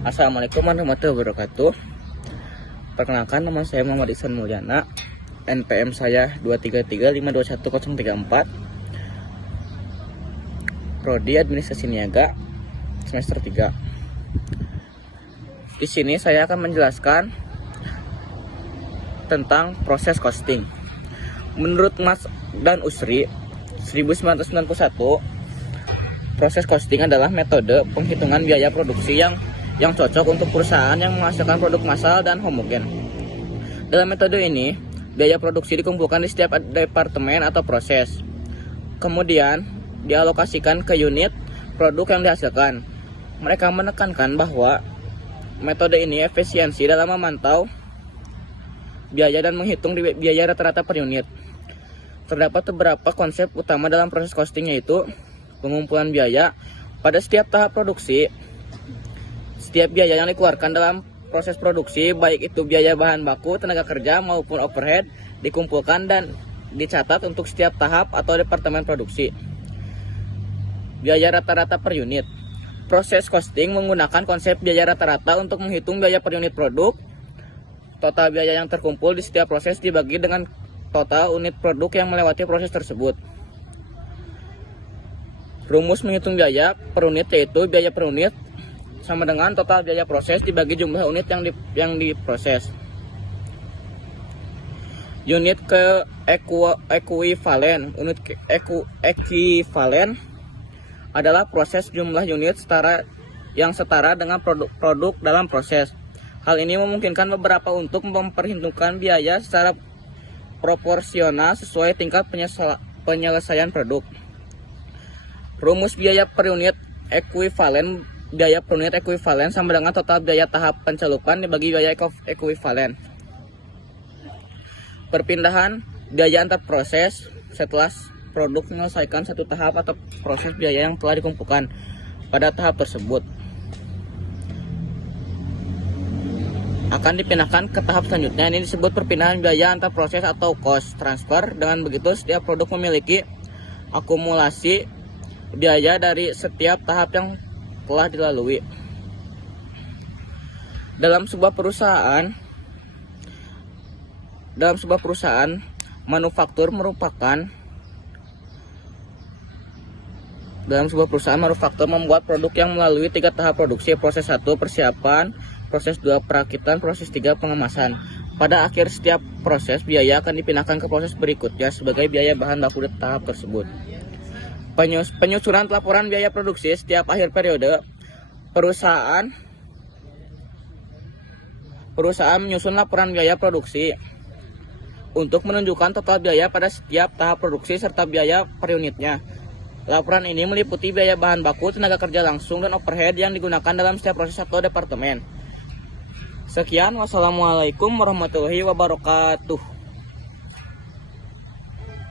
Assalamualaikum warahmatullahi wabarakatuh. Perkenalkan, nama saya Muhammad Ihsan Mulyana. NPM saya 233521034. Prodi Administrasi Niaga semester 3. Di sini saya akan menjelaskan tentang proses costing. Menurut Mas dan Usri 1991, proses costing adalah metode penghitungan biaya produksi yang cocok untuk perusahaan yang menghasilkan produk massal dan homogen. Dalam metode ini, biaya produksi dikumpulkan di setiap departemen atau proses. Kemudian, dialokasikan ke unit produk yang dihasilkan. Mereka menekankan bahwa metode ini efisiensi dalam memantau biaya dan menghitung biaya rata-rata per unit. Terdapat beberapa konsep utama dalam proses costing, yaitu pengumpulan biaya pada setiap tahap produksi. Setiap biaya yang dikeluarkan dalam proses produksi, baik itu biaya bahan baku, tenaga kerja, maupun overhead, dikumpulkan dan dicatat untuk setiap tahap atau departemen produksi. Biaya rata-rata per unit. Proses costing menggunakan konsep biaya rata-rata untuk menghitung biaya per unit produk. Total biaya yang terkumpul di setiap proses dibagi dengan total unit produk yang melewati proses tersebut. Rumus menghitung biaya per unit yaitu biaya per unit sama dengan total biaya proses dibagi jumlah unit yang diproses. Unit ke ekuivalen. Unit ekuivalen adalah proses jumlah unit yang setara dengan produk dalam proses. Hal ini memungkinkan beberapa untuk memperhitungkan biaya secara proporsional sesuai tingkat penyelesaian produk. Rumus biaya per unit ekuivalen. Biaya per unit ekuivalen sama dengan total biaya tahap pencelupan dibagi biaya ekuivalen. Perpindahan biaya antar proses setelah produk menyelesaikan satu tahap atau proses biaya yang telah dikumpulkan pada tahap tersebut akan dipindahkan ke tahap selanjutnya. Ini disebut perpindahan biaya antar proses atau cost transfer. Dengan begitu, setiap produk memiliki akumulasi biaya dari setiap tahap yang telah dilalui. Dalam sebuah perusahaan manufaktur membuat produk yang melalui 3 tahap produksi. Proses 1 persiapan, proses 2 perakitan, proses 3 pengemasan. Pada akhir setiap proses, biaya akan dipindahkan ke proses berikutnya sebagai biaya bahan baku di tahap tersebut. Penyusunan laporan biaya produksi setiap akhir periode. Perusahaan menyusun laporan biaya produksi untuk menunjukkan total biaya pada setiap tahap produksi serta biaya per unitnya. Laporan ini meliputi biaya bahan baku, tenaga kerja langsung, dan overhead yang digunakan dalam setiap proses atau departemen. Sekian, wassalamualaikum warahmatullahi wabarakatuh.